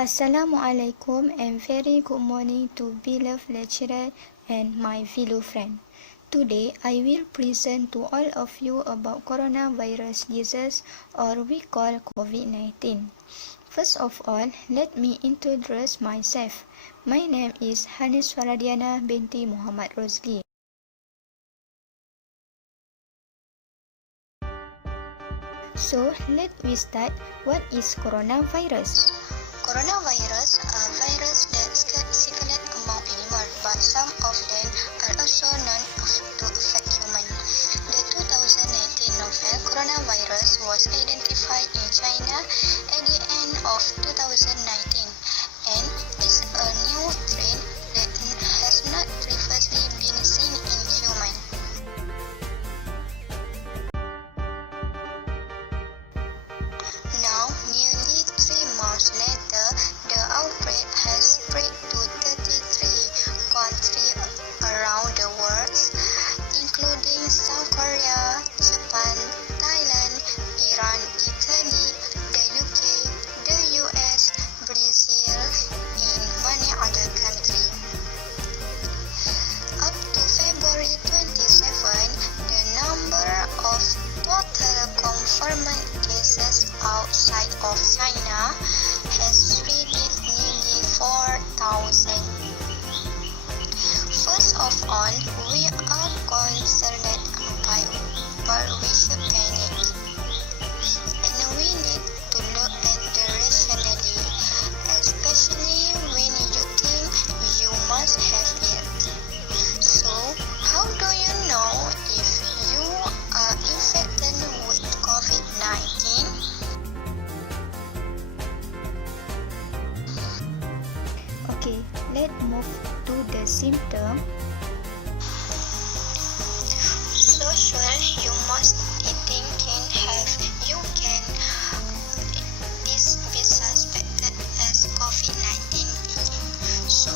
Assalamualaikum and very good morning to beloved lecturer and my fellow friend. Today I will present to all of you about coronavirus disease or we call COVID-19. First of all, let me introduce myself. My name is Hanis Faradiana binti Muhammad Rosli. So, let we start. What is coronavirus? Coronavirus are viruses that circulate among animals, but some of them are also known to affect humans. The 2019 novel coronavirus was identified in China at the end of 2019 and is a new strain that has not previously been seen in humans. Now, nearly 3 months later, the outbreak has spread to 33 countries around the world, including South Korea, Japan, Thailand, Iran, Italy, the UK, the US, Brazil, and many other countries. Up to February 27, the number of total confirmed cases outside of China has reached nearly 4,000. First of all, we are concerned but we should panic. And we need to look at the rationally, especially when you think you must have it. So, how do you know if you are infected with COVID-19? Okay, let's move to the symptom. Social, you must eating can have you can this be suspected as COVID-19 patient. So,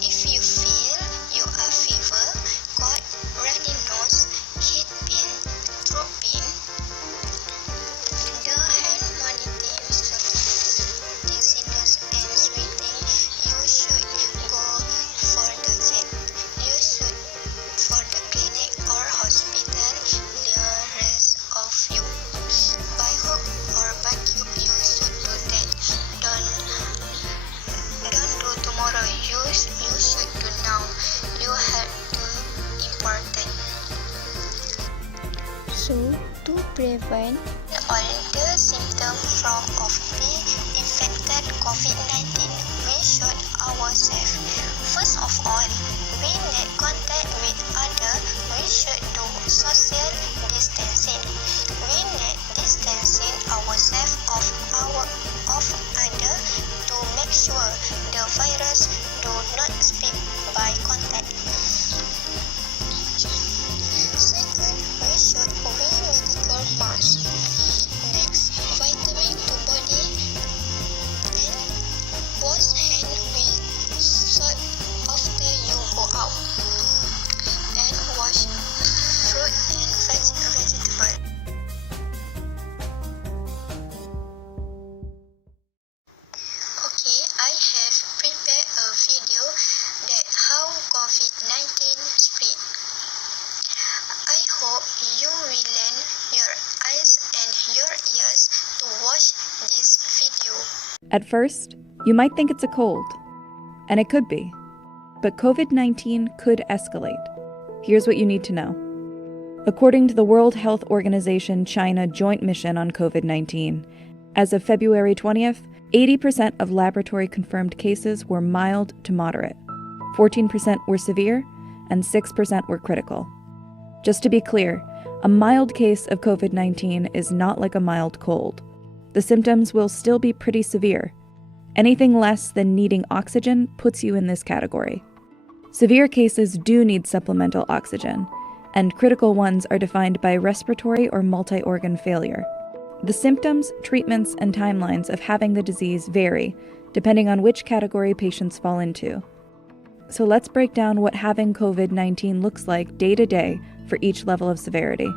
if you feel you have fever, cough, runny nose, head pain, throat pain, the hand monitoring dizziness and sweating, you should go for the check. You should for the clinic or hospital. The rest of you, by hook or by cube, you should do that. Don't do tomorrow. You should do now. You have to important. So, to prevent All the symptoms from of being infected COVID-19, we should ourselves. First of all, we need contact with others. We should do social distancing. We need distancing ourselves of others to make sure the virus do not spread by contact. Second, we should wear medical masks. Next, vitamin to body and wash hand with soap after you go out. And wash fruit and vegetables. Okay, I have prepared a video that how COVID-19 spread. I hope you will lend your eyes and your ears to watch this video. At first, you might think it's a cold, and it could be, but COVID-19 could escalate. Here's what you need to know. According to the World Health Organization China Joint Mission on COVID-19, as of February 20th, 80% of laboratory-confirmed cases were mild to moderate, 14% were severe, and 6% were critical. Just to be clear, a mild case of COVID-19 is not like a mild cold. The symptoms will still be pretty severe. Anything less than needing oxygen puts you in this category. Severe cases do need supplemental oxygen, and critical ones are defined by respiratory or multi-organ failure. The symptoms, treatments, and timelines of having the disease vary, depending on which category patients fall into. So let's break down what having COVID-19 looks like day to day for each level of severity.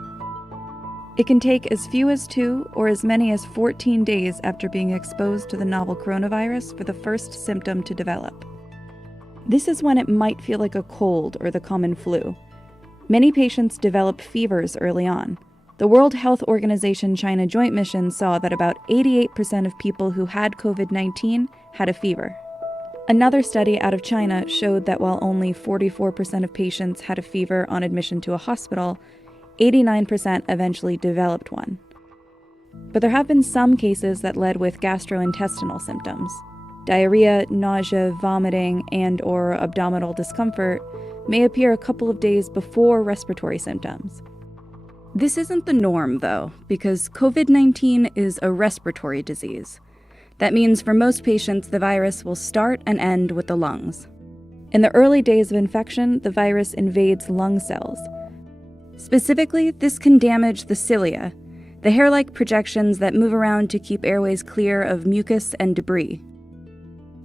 It can take as few as 2 or as many as 14 days after being exposed to the novel coronavirus for the first symptom to develop. This is when it might feel like a cold or the common flu. Many patients develop fevers early on. The World Health Organization China Joint Mission saw that about 88% of people who had COVID-19 had a fever. Another study out of China showed that while only 44% of patients had a fever on admission to a hospital, 89% eventually developed one. But there have been some cases that led with gastrointestinal symptoms. Diarrhea, nausea, vomiting, and/or abdominal discomfort may appear a couple of days before respiratory symptoms. This isn't the norm, though, because COVID-19 is a respiratory disease. That means for most patients, the virus will start and end with the lungs. In the early days of infection, the virus invades lung cells. Specifically, this can damage the cilia, the hair-like projections that move around to keep airways clear of mucus and debris.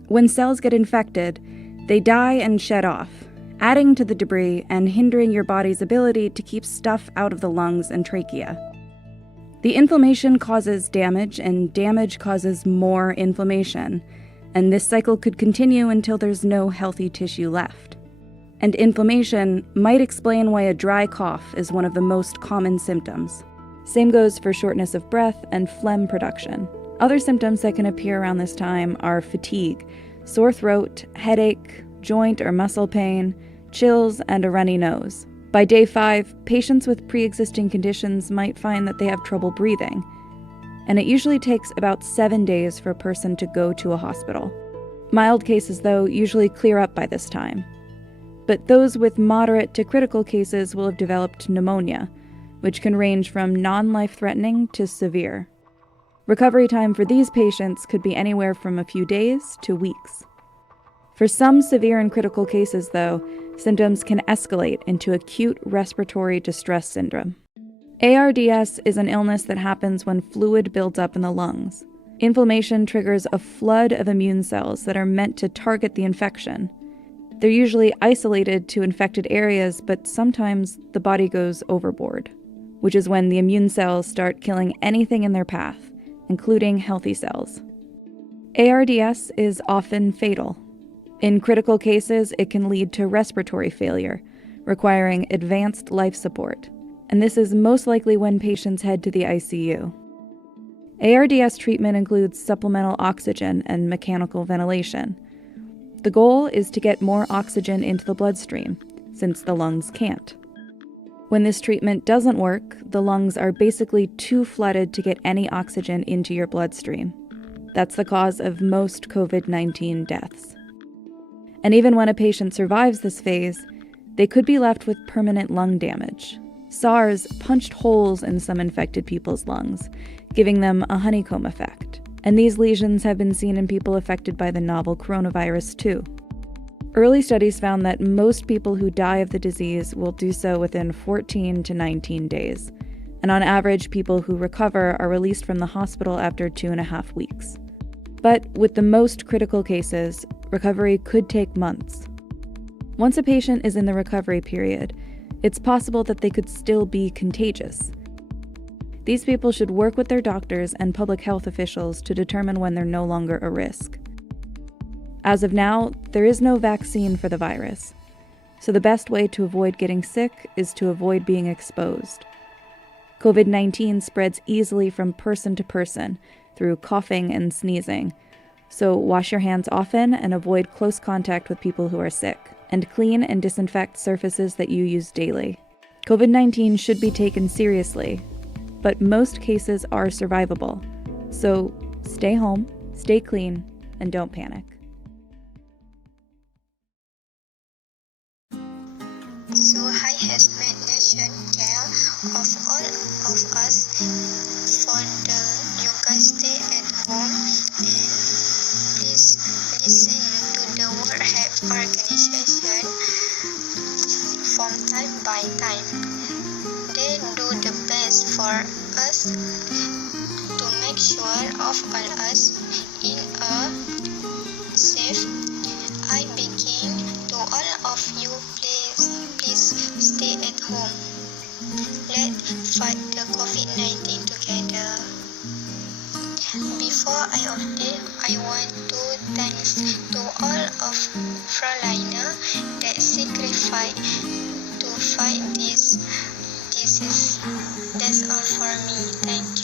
When cells get infected, they die and shed off, adding to the debris and hindering your body's ability to keep stuff out of the lungs and trachea. The inflammation causes damage, and damage causes more inflammation, and this cycle could continue until there's no healthy tissue left. And inflammation might explain why a dry cough is one of the most common symptoms. Same goes for shortness of breath and phlegm production. Other symptoms that can appear around this time are fatigue, sore throat, headache, joint or muscle pain, chills, and a runny nose. By day 5, patients with pre-existing conditions might find that they have trouble breathing, and it usually takes about 7 days for a person to go to a hospital. Mild cases, though, usually clear up by this time. But those with moderate to critical cases will have developed pneumonia, which can range from non-life-threatening to severe. Recovery time for these patients could be anywhere from a few days to weeks. For some severe and critical cases, though, symptoms can escalate into acute respiratory distress syndrome. ARDS is an illness that happens when fluid builds up in the lungs. Inflammation triggers a flood of immune cells that are meant to target the infection. They're usually isolated to infected areas, but sometimes the body goes overboard, which is when the immune cells start killing anything in their path, including healthy cells. ARDS is often fatal. In critical cases, it can lead to respiratory failure, requiring advanced life support, and this is most likely when patients head to the ICU. ARDS treatment includes supplemental oxygen and mechanical ventilation. The goal is to get more oxygen into the bloodstream, since the lungs can't. When this treatment doesn't work, the lungs are basically too flooded to get any oxygen into your bloodstream. That's the cause of most COVID-19 deaths. And even when a patient survives this phase, they could be left with permanent lung damage. SARS punched holes in some infected people's lungs, giving them a honeycomb effect. And these lesions have been seen in people affected by the novel coronavirus too. Early studies found that most people who die of the disease will do so within 14 to 19 days. And on average, people who recover are released from the hospital after 2.5 weeks. But with the most critical cases, recovery could take months. Once a patient is in the recovery period, it's possible that they could still be contagious. These people should work with their doctors and public health officials to determine when they're no longer a risk. As of now, there is no vaccine for the virus, so the best way to avoid getting sick is to avoid being exposed. COVID-19 spreads easily from person to person through coughing and sneezing, so wash your hands often and avoid close contact with people who are sick, and clean and disinfect surfaces that you use daily. COVID-19 should be taken seriously, but most cases are survivable. So stay home, stay clean, and don't panic. So I has made nation care of all of us for the you guys stay at home and please listen to the World Health Organization from time by time. They do the best for us to make sure of all us in a safe. I begin to all of you, please stay at home. Let's fight the COVID-19 before I update, I want to thanks to all of frontliner that sacrificed to fight this disease. That's all for me. Thank you.